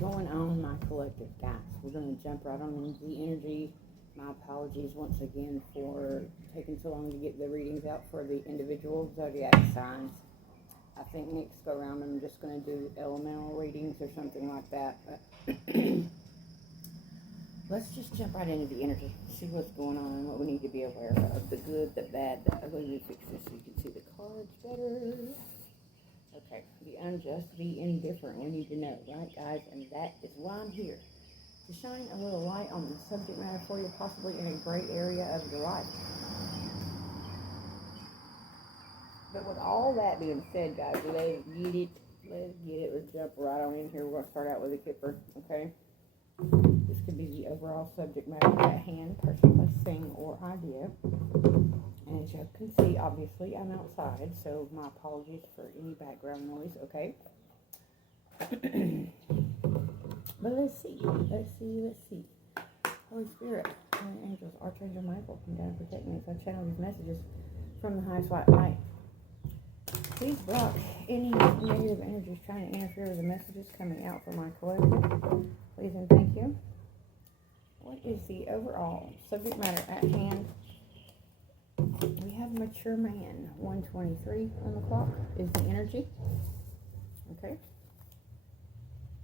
going on, my collective guys? We're going to jump right on into the energy. My apologies once again for taking so long to get the readings out for the individual zodiac signs. I think next go around I'm just going to do elemental readings or something like that. But let's just jump right into the energy, see what's going on and what we need to be aware of. The good, the bad, the ugly. Let me fix this so you can see the cards better. Okay, the unjust, the indifferent. We need to know, right, guys? And that is why I'm here. To shine a little light on the subject matter for you, possibly in a gray area of your life. But with all that being said, guys, let's get it. Let's jump right on in here. We're going to start out with a Kipper, okay? This could be the overall subject matter at hand, person, place, thing, or idea. And as you can see, obviously, I'm outside, so my apologies for any background noise, okay? But let's see. Holy Spirit, Holy Angels, Archangel Michael, come down and protect me as I channel these messages from the highest white light. Please block any negative energies trying to interfere with the messages coming out from my collective. Please and thank you. What is the overall subject matter at hand? We have mature man. 123 on the clock is the energy. Okay.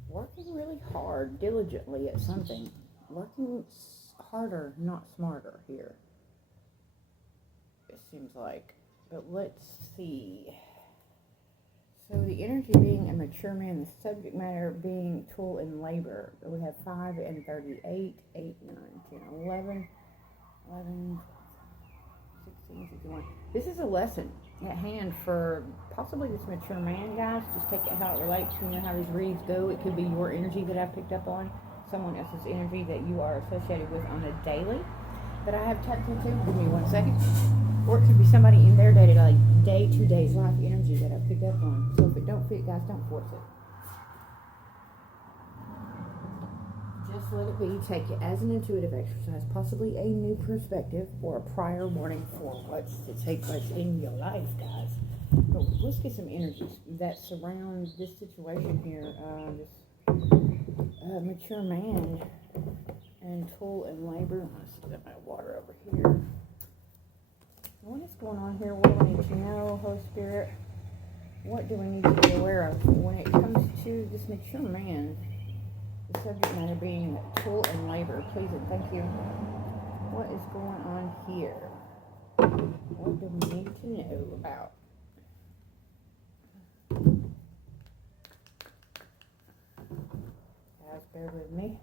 Working really hard, diligently at something. Working harder, not smarter here. It seems like. But let's see. So the energy being a mature man, the subject matter being tool and labor. We have 5 and 38, 8, 9, 10, 11, 16, 61. This is a lesson at hand for possibly this mature man, guys. Just take it how it relates. You know how these reads go. It could be your energy that I've picked up on, someone else's energy that you are associated with on a daily that I have tapped into. Give me 1 second. Or it could be somebody in their day-to-day life energy that I've picked up on. So if it don't fit, guys, don't force it. Just let it be. Take it as an intuitive exercise, possibly a new perspective or a prior warning for what's to take place in your life, guys. But let's get some energies that surround this situation here. This mature man and tool and labor. Let's get my water over here. What is going on here? What do we need to know, Holy Spirit? What do we need to be aware of when it comes to this mature man? The subject matter being tool and labor. Please and thank you. What is going on here? What do we need to know about? Guys, bear with me.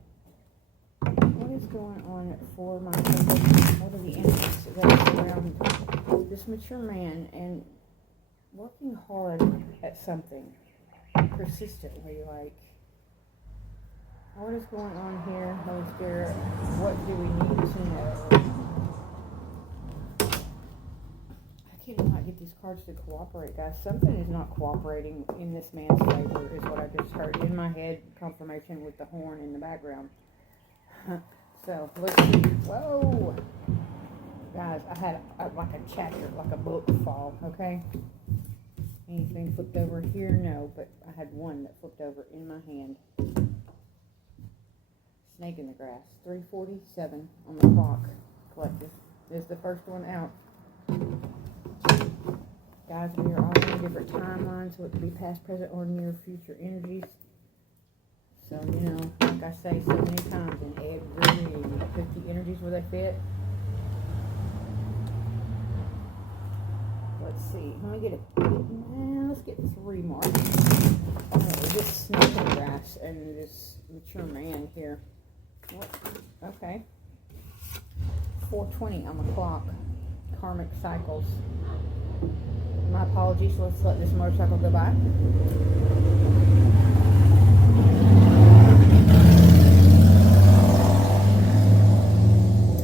What is going on for my subject? What are the energies that surround this mature man and working hard at something persistently? Like, what is going on here, Holy Spirit? What do we need to know? I cannot get these cards to cooperate, guys. Something is not cooperating in this man's favor, is what I just heard in my head. Confirmation with the horn in the background. So, let's see. Whoa! Guys, I had like a chapter, like a book fall, okay? Anything flipped over here? No, but I had one that flipped over in my hand. Snake in the grass. 3:47 on the clock. Collective is the first one out. Guys, we are all in a different timeline, so it could be past, present, or near future energies. So, you know, like I say so many times in every reading, you put the energies where they fit. Let's see. Let me get it. Let's get 3 more. This snake in the grass and this mature man here. What? Okay. 4:20 on the clock. Karmic cycles. My apologies. Let's let this motorcycle go by.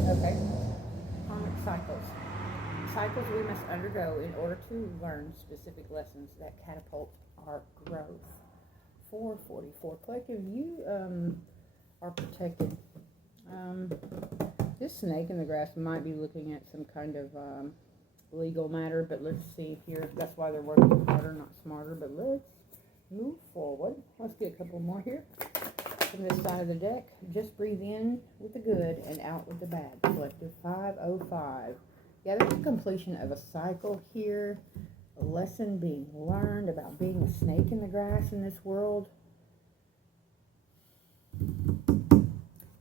Okay. Karmic cycles. Cycles we must undergo in order to learn specific lessons that catapult our growth. 4:44. Collective, you are protected. This snake in the grass might be looking at some kind of legal matter, but let's see here. That's why they're working harder, not smarter. But let's move forward. Let's get a couple more here. from this side of the deck. Just breathe in with the good and out with the bad. Collective 505. Yeah, there's a completion of a cycle here. A lesson being learned about being a snake in the grass in this world.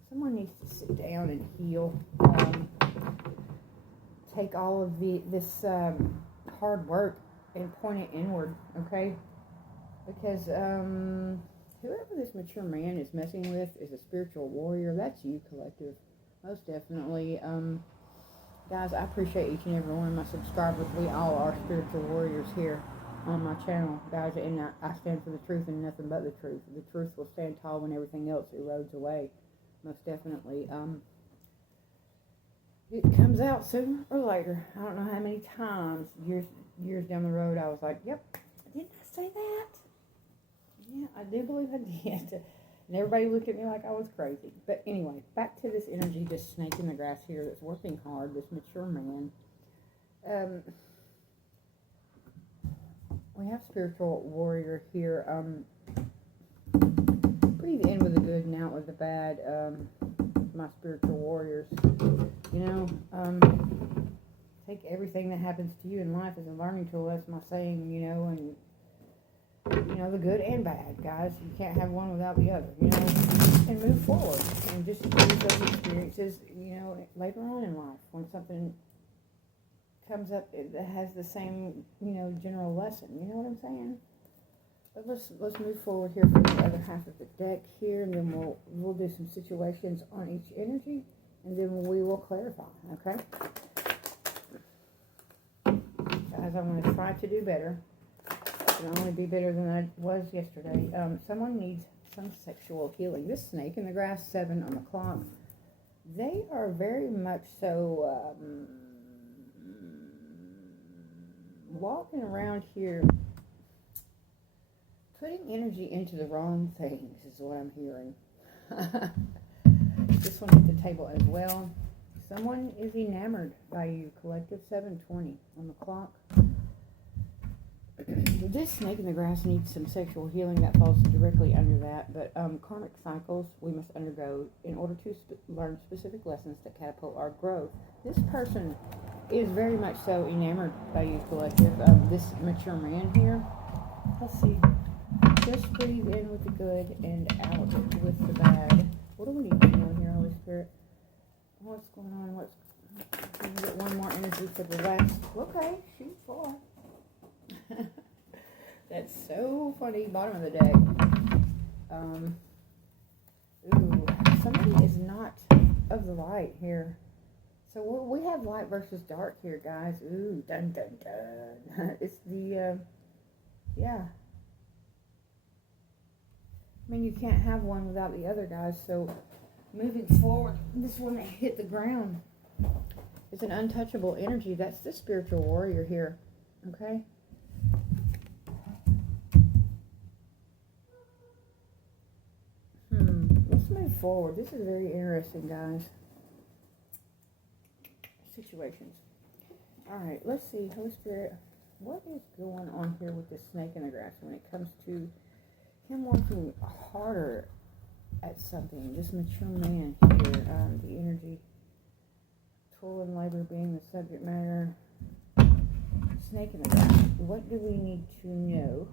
Someone needs to sit down and heal. Take all of this hard work and point it inward, okay? Because whoever this mature man is messing with is a spiritual warrior. That's you, collective. Most definitely. Guys, I appreciate each and every one of my subscribers. We all are spiritual warriors here on my channel, guys, and I stand for the truth and nothing but the truth. The truth will stand tall when everything else erodes away. Most definitely. It comes out sooner or later. I don't know how many times, years down the road, I was like, yep, didn't I say that? Yeah, I do believe I did. And everybody looked at me like I was crazy. But anyway, back to this energy, this snake in the grass here that's working hard, this mature man. We have spiritual warrior here. Breathe in with the good and out with the bad. My spiritual warriors. You know, take everything that happens to you in life as a learning tool. That's my saying, you know, and you know, the good and bad, guys. You can't have one without the other, you know, and move forward and just use those experiences, you know, later on in life when something comes up that has the same, you know, general lesson. You know what I'm saying? But let's move forward here for the other half of the deck here, and then we'll do some situations on each energy, and then we will clarify. Okay, guys, I'm going to try to do better. Can only be better than I was yesterday. Someone needs some sexual healing. This snake in the grass, 7 on the clock. They are very much so walking around here, putting energy into the wrong things is what I'm hearing. This one hit the table as well. Someone is enamored by you. Collective 720 on the clock. This snake in the grass needs some sexual healing. That falls directly under that. But karmic cycles we must undergo in order to learn specific lessons that catapult our growth. This person is very much so enamored by you, collective. This mature man here. Let's see. Just breathe in with the good and out with the bad. What do we need to know here, Holy Spirit? What's going on? Can we get one more energy for the last? Okay, shoot 4. That's so funny. Bottom of the deck. Ooh, somebody is not of the light here. So we have light versus dark here, guys. Ooh, dun dun dun. It's the yeah. I mean, you can't have one without the other, guys. So moving forward, this one that hit the ground is an untouchable energy. That's the spiritual warrior here. Okay. Let's move forward. This is very interesting, guys. Situations. All right, let's see. Holy Spirit, what is going on here with this snake in the grass when it comes to him working harder at something? This mature man here, the energy, toil and labor being the subject matter. Snake in the grass. What do we need to know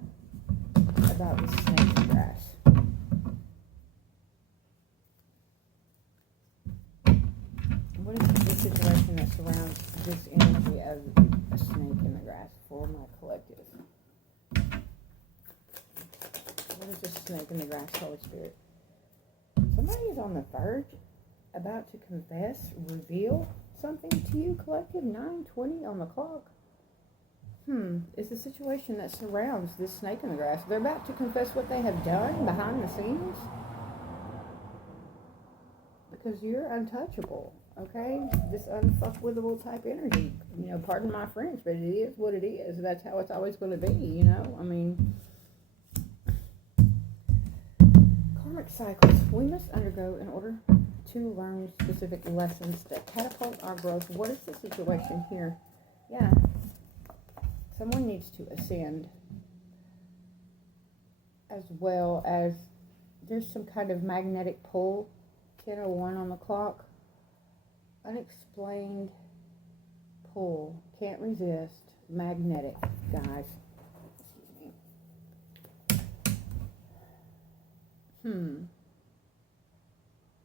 about the snake in the grass? What is the situation that surrounds this energy of a snake in the grass for my collective? What is this snake in the grass, Holy Spirit? Somebody is on the verge, about to confess, reveal something to you, collective. 9:20 on the clock. Is the situation that surrounds this snake in the grass. They're about to confess what they have done behind the scenes. Because you're untouchable. Okay, this unfuckwithable type energy. You know, pardon my French, but it is what it is. That's how it's always going to be. You know, I mean, karmic cycles we must undergo in order to learn specific lessons that catapult our growth. What is the situation here? Yeah, someone needs to ascend, as well as there's some kind of magnetic pull. 10:01 on the clock. Unexplained pull. Can't resist. Magnetic, guys. Excuse me.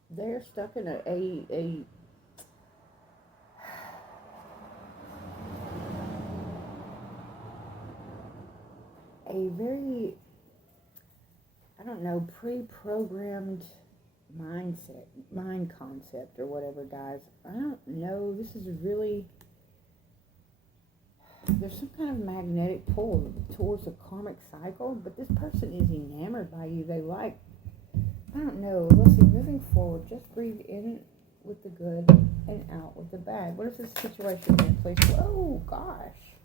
They're stuck in a very, I don't know, pre-programmed mindset, mind concept or whatever, guys. I don't know. This is really, there's some kind of magnetic pull towards a karmic cycle, but this person is enamored by you. They like, I don't know. Let's see, moving forward, just breathe in with the good and out with the bad. What is this situation here, please? Oh, gosh.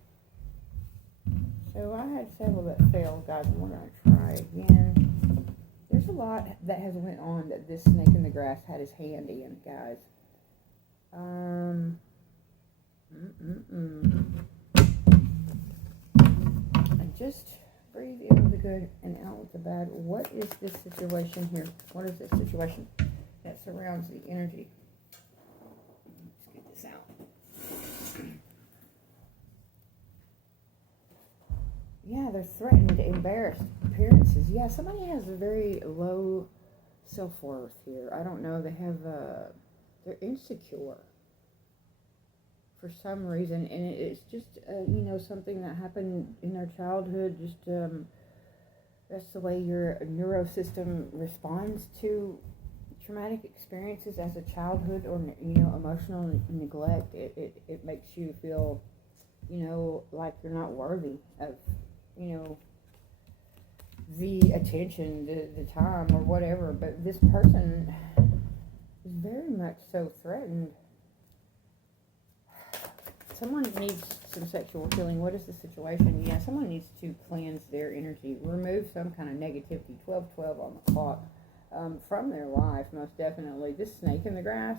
So I had several that failed, guys. We're going to try again. There's a lot that has went on that this snake in the grass had his hand in, guys. And just breathe in with the good and out with the bad. What is this situation here? What is this situation that surrounds the energy? Let's get this out. Yeah, they're threatened, embarrassed appearances. Yeah, somebody has a very low self-worth here. I don't know. They have, they're insecure for some reason. And it's just, something that happened in their childhood. Just, that's the way your neurosystem responds to traumatic experiences as a childhood or, emotional neglect. It makes you feel, like you're not worthy of, the attention, the time, or whatever. But this person is very much so threatened. Someone needs some sexual healing. What is the situation? Yeah, someone needs to cleanse their energy, remove some kind of negativity. 12:12 on the clock from their life, most definitely. This snake in the grass,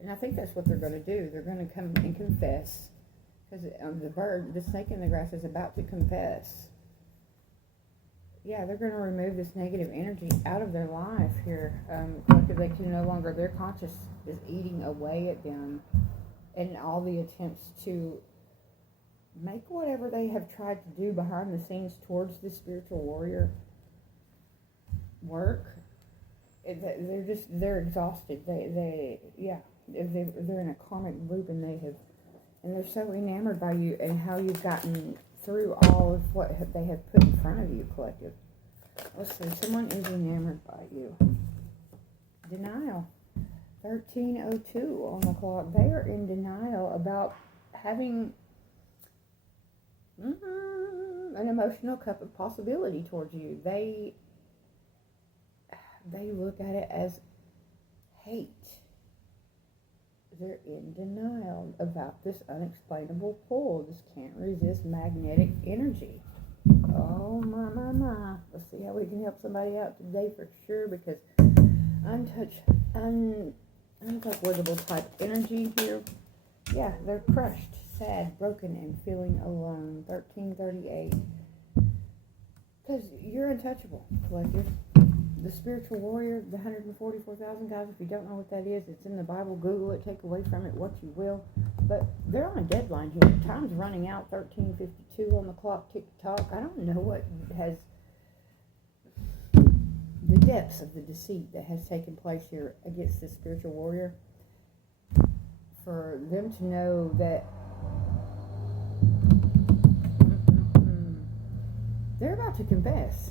and I think that's what they're going to do. They're going to come and confess. Because the snake in the grass is about to confess. Yeah, they're going to remove this negative energy out of their life here. Collective, they can no longer, their conscious is eating away at them. And all the attempts to make whatever they have tried to do behind the scenes towards the spiritual warrior work. They're exhausted. They're in a karmic loop, and they're so enamored by you and how you've gotten through all of what they have put in front of you, collective. Let's see. Someone is enamored by you. Denial. 13:02 on the clock. They are in denial about having an emotional cup of possibility towards you. They look at it as hate. They're in denial about this unexplainable pull. This can't resist magnetic energy. Oh, my. Let's see how we can help somebody out today for sure, because unavoidable type energy here. Yeah, they're crushed, sad, broken, and feeling alone. 13:38. Because you're untouchable, collective. The spiritual warrior, the 144,000 guys, if you don't know what that is, it's in the Bible. Google it, take away from it what you will. But they're on a deadline here. Time's running out, 13:52 on the clock, tick-tock. I don't know what has the depths of the deceit that has taken place here against this spiritual warrior. For them to know that they're about to confess.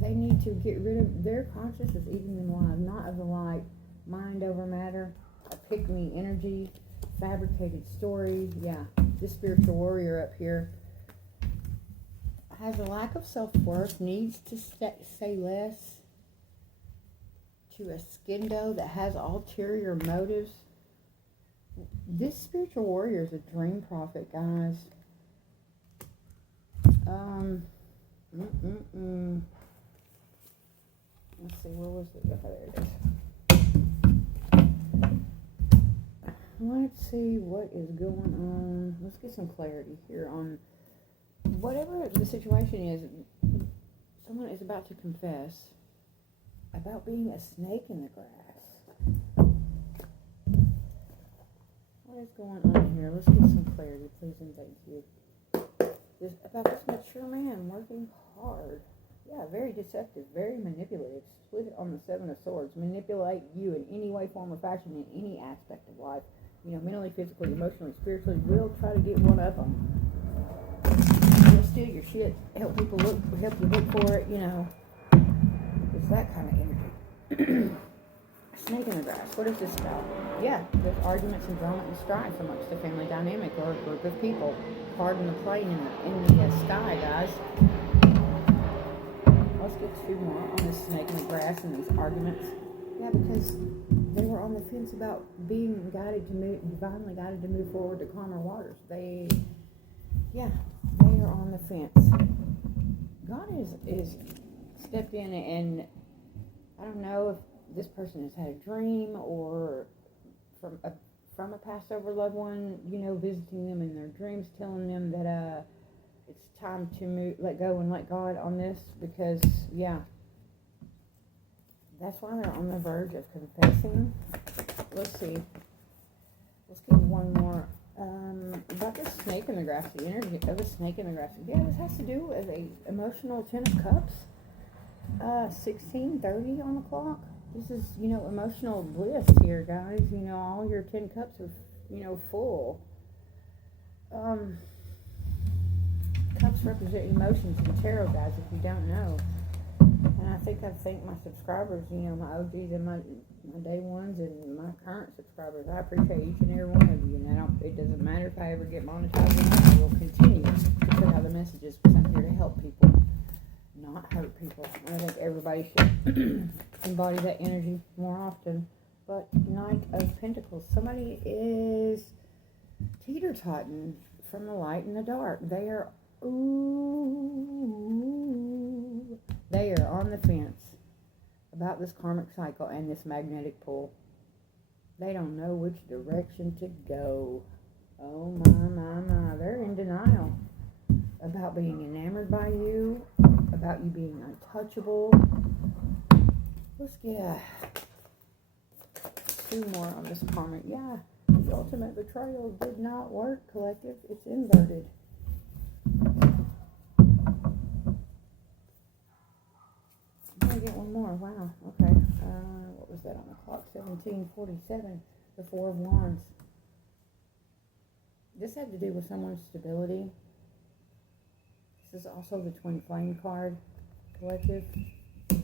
They need to get rid of their consciousness, eating them alive, not of the light, mind over matter, a pick-me energy, fabricated story. Yeah, this spiritual warrior up here has a lack of self-worth, needs to say less to a skindo that has ulterior motives. This spiritual warrior is a dream prophet, guys. Let's see, where was it? Okay, there it is. Let's see what is going on. Let's get some clarity here on whatever the situation is. someone is about to confess about being a snake in the grass. What is going on here? Let's get some clarity, please, and thank you. About this mature man working hard. Yeah, very deceptive, very manipulative. Split on the Seven of Swords. Manipulate you in any way, form, or fashion in any aspect of life. You know, mentally, physically, emotionally, spiritually. Will try to get one up them. Will steal your shit. Help you look for it. You know, it's that kind of energy. Snake in the grass. What is this about? Yeah, there's arguments and drama and strife amongst the family dynamic or a group of people. Pardon the plane in the sky, guys. Let's get two more on this snake in the grass and these arguments. Yeah, because they were on the fence about being guided to move, divinely guided to move forward to calmer waters. They are on the fence. God is stepped in, and I don't know if this person has had a dream or from a Passover loved one, you know, visiting them in their dreams, telling them that it's time to let go and let God on this, because that's why they're on the verge of confessing. Let's see. Let's get one more about the snake in the grass. The energy of a snake in the grass. Yeah, this has to do with a emotional 10 of cups. 16:30 on the clock. This is, you know, emotional bliss here, guys. You know, all your 10 cups are, you know, full. Cups represent emotions in tarot, guys, if you don't know. And I think I've thanked my subscribers, you know, my OGs and my day ones and my current subscribers. I appreciate each and every one of you. And it doesn't matter if I ever get monetized or not. I will continue to put out the messages because I'm here to help people, not hurt people. I think everybody should embody that energy more often. But Knight of Pentacles. Somebody is teeter-totting from the light and the dark. They are on the fence about this karmic cycle and this magnetic pull. They don't know which direction to go. Oh my. They're in denial about being enamored by you, about you being untouchable. Let's get two more on this karmic. Yeah, the ultimate betrayal did not work, collective. It's inverted. I'm gonna get one more. Wow. Okay. What was that on the clock? 17:47. The Four of Wands. This had to do with someone's stability. This is also the Twin Flame card, collective. Guys, if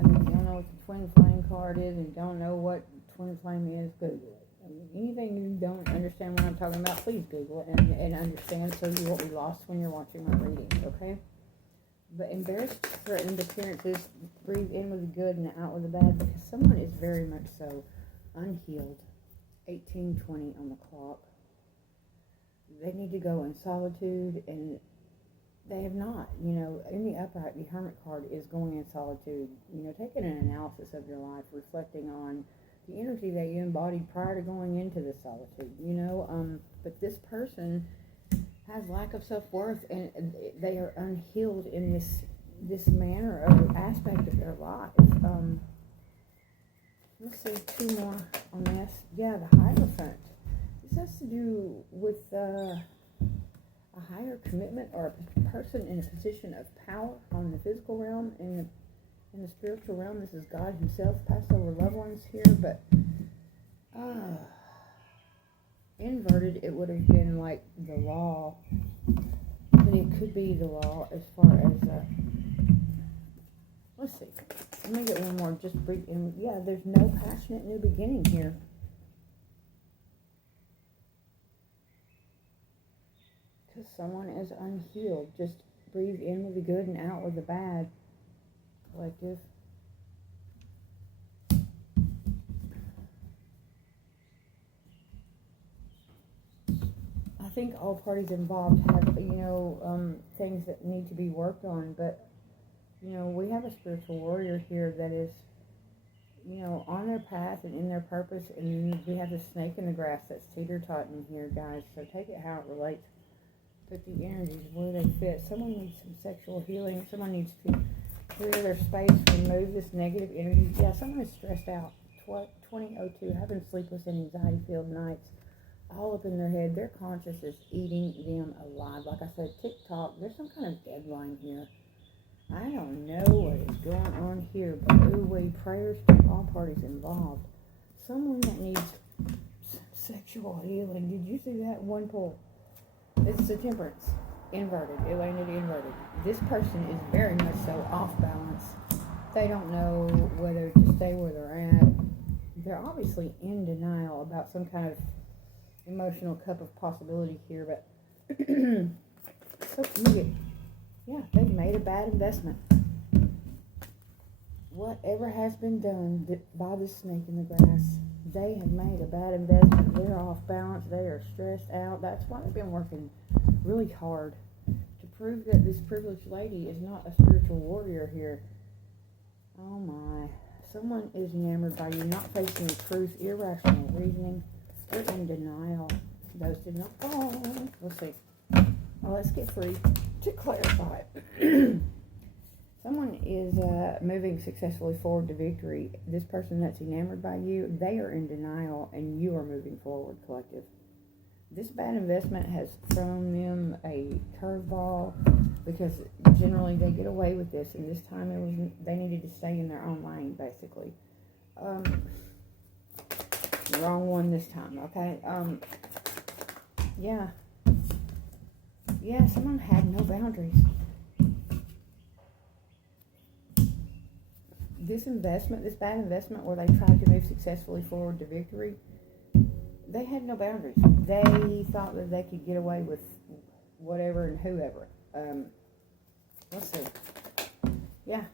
you don't know what the Twin Flame card is and don't know what Twin Flame is, Google it. I mean, anything you don't understand what I'm talking about, please Google it and understand, so you won't be lost when you're watching my readings, okay? But embarrassed, threatened appearances, breathe in with the good and out with the bad, because someone is very much so unhealed. 18:20 on the clock. They need to go in solitude, and they have not. You know, in the upright, the Hermit card is going in solitude. You know, taking an analysis of your life, reflecting on the energy that you embodied prior to going into the solitude. You know, but this person has lack of self-worth, and they are unhealed in this manner or aspect of their life. Let's see, two more on this. Yeah, the Hierophant. This has to do with a higher commitment or a person in a position of power on the physical realm. In the spiritual realm, this is God himself. Passover loved ones here, but inverted, it would have been like the law. But it could be the law as far as let's see. Let me get one more. Just brief. Yeah, there's no passionate new beginning here. Because someone is unhealed. Just breathe in with the good and out with the bad. Collective. I think all parties involved have, you know, things that need to be worked on, but, you know, we have a spiritual warrior here that is, you know, on their path and in their purpose, and we have the snake in the grass that's teeter-totting here, guys, so take it how it relates. put the energies where they fit. Someone needs some sexual healing. Someone needs to clear their space, remove this negative energy. Yeah, someone is stressed out. 2002, having sleepless and anxiety-filled nights, all up in their head. Their conscious is eating them alive. Like I said, TikTok, there's some kind of deadline here. I don't know what is going on here, but ooh, prayers to all parties involved. Someone that needs sexual healing. Did you see that one pull? It's the Temperance. Inverted. It landed inverted. This person is very much so off balance. They don't know whether to stay where they're at. They're obviously in denial about some kind of emotional cup of possibility here, but so yeah, they've made a bad investment. Whatever has been done by the snake in the grass, they have made a bad investment. They're off balance. They are stressed out. That's why they've been working really hard to prove that this privileged lady is not a spiritual warrior here. Oh my. Someone is enamored by you, not facing the truth, irrational reasoning. They're in denial. Those did not fall. We'll see. Well, let's get free to clarify. Someone is moving successfully forward to victory. This person that's enamored by you, they are in denial, and you are moving forward, collective. This bad investment has thrown them a curveball because generally they get away with this, and this time they needed to stay in their own lane, basically. Wrong one this time, okay? Yeah, someone had no boundaries. This bad investment where they tried to move successfully forward to victory, they had no boundaries. They thought that they could get away with whatever and whoever. Let's see. Yeah,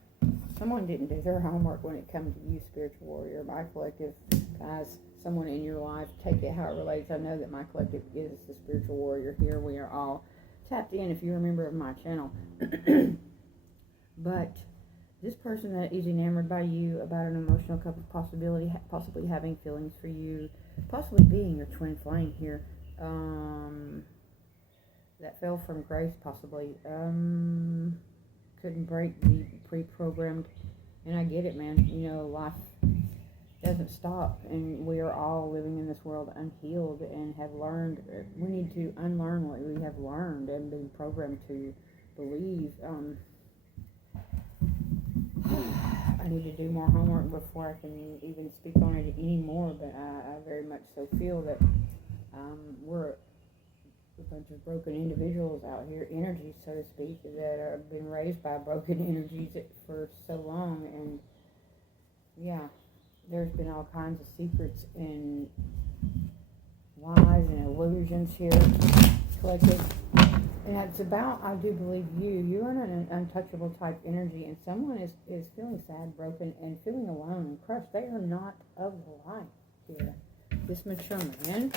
someone didn't do their homework when it comes to you, spiritual warrior. My collective, guys, someone in your life, take it how it relates. I know that my collective is the spiritual warrior here. We are all tapped in if you're a member of my channel. But this person that is enamored by you about an emotional cup of possibility, possibly having feelings for you, possibly being your twin flame here, that fell from grace, possibly, couldn't break the pre-programmed, and I get it, man, life doesn't stop, and we are all living in this world unhealed and have learned, we need to unlearn what we have learned and been programmed to believe. I need to do more homework before I can even speak on it anymore, but I very much so feel that we're a bunch of broken individuals out here, energies, so to speak, that have been raised by broken energies for so long, and yeah, there's been all kinds of secrets and lies and illusions here, collective. And it's about, I do believe you're in an untouchable type energy, and someone is feeling sad, broken, and feeling alone and crushed. They are not of the light here. This mature man,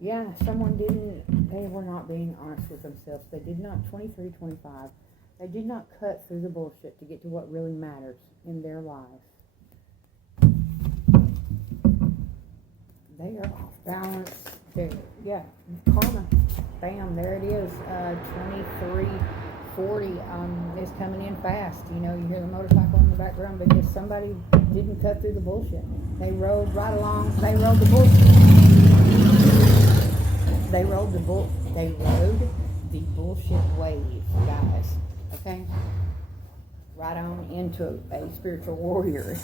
yeah, they were not being honest with themselves. They did not, 23, 25, they did not cut through the bullshit to get to what really matters in their lives. They are off balance. Yeah, karma. Bam, there it is. 2340 is coming in fast. You hear the motorcycle in the background because somebody didn't cut through the bullshit. They rode right along. They rode the bullshit. They rode the bullshit wave, guys. Okay? Right on into a spiritual warrior.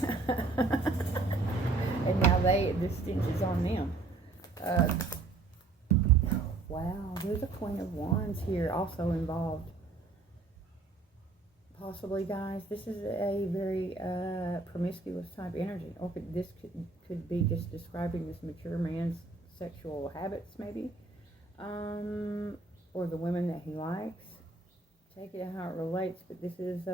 And now the stench is on them. Wow, there's a Queen of Wands here also involved. Possibly, guys, this is a very promiscuous type energy. Or this could be just describing this mature man's sexual habits, maybe. Or the women that he likes. Take it how it relates, but this is,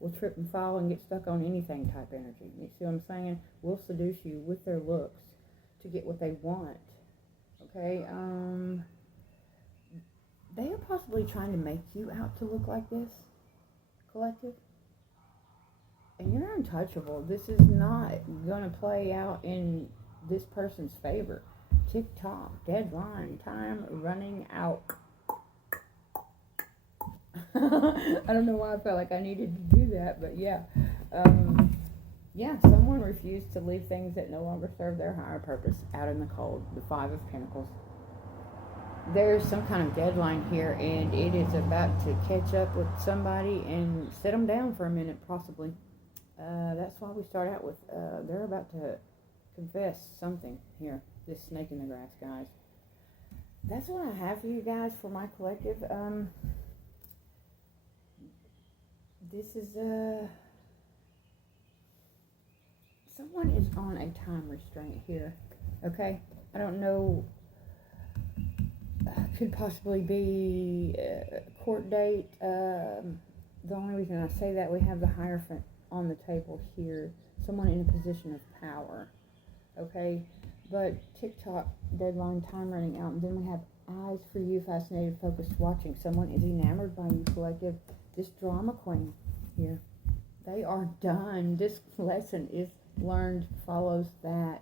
will trip and fall and get stuck on anything type energy. You see what I'm saying? Will seduce you with their looks to get what they want. Okay, they are possibly trying to make you out to look like this, collective. And you're untouchable. This is not going to play out in this person's favor. TikTok, deadline, time running out. I don't know why I felt like I needed to do that, but yeah. Yeah, someone refused to leave things that no longer serve their higher purpose out in the cold. The Five of Pentacles. There's some kind of deadline here, and it is about to catch up with somebody and sit them down for a minute, possibly. That's why we start out with, they're about to confess something here. This snake in the grass, guys. That's what I have for you guys for my collective. This is, someone is on a time restraint here, okay? I don't know, could possibly be a court date. The only reason I say that, we have the Hierophant on the table here. Someone in a position of power, okay? But TikTok, deadline, time running out. And then we have eyes for you, fascinated, focused, watching. Someone is enamored by you, collective. This drama queen here. They are done. This lesson is learned, follows that.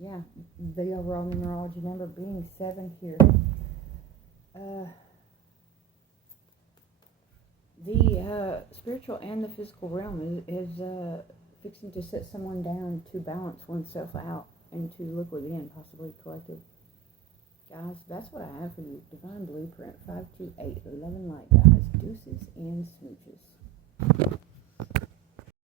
Yeah, the overall numerology number being 7 here. The spiritual and the physical realm is fixing to set someone down to balance oneself out and to look within, possibly collective. Guys, that's what I have for you. Divine Blueprint 528. Love and light, guys. Deuces and smooches.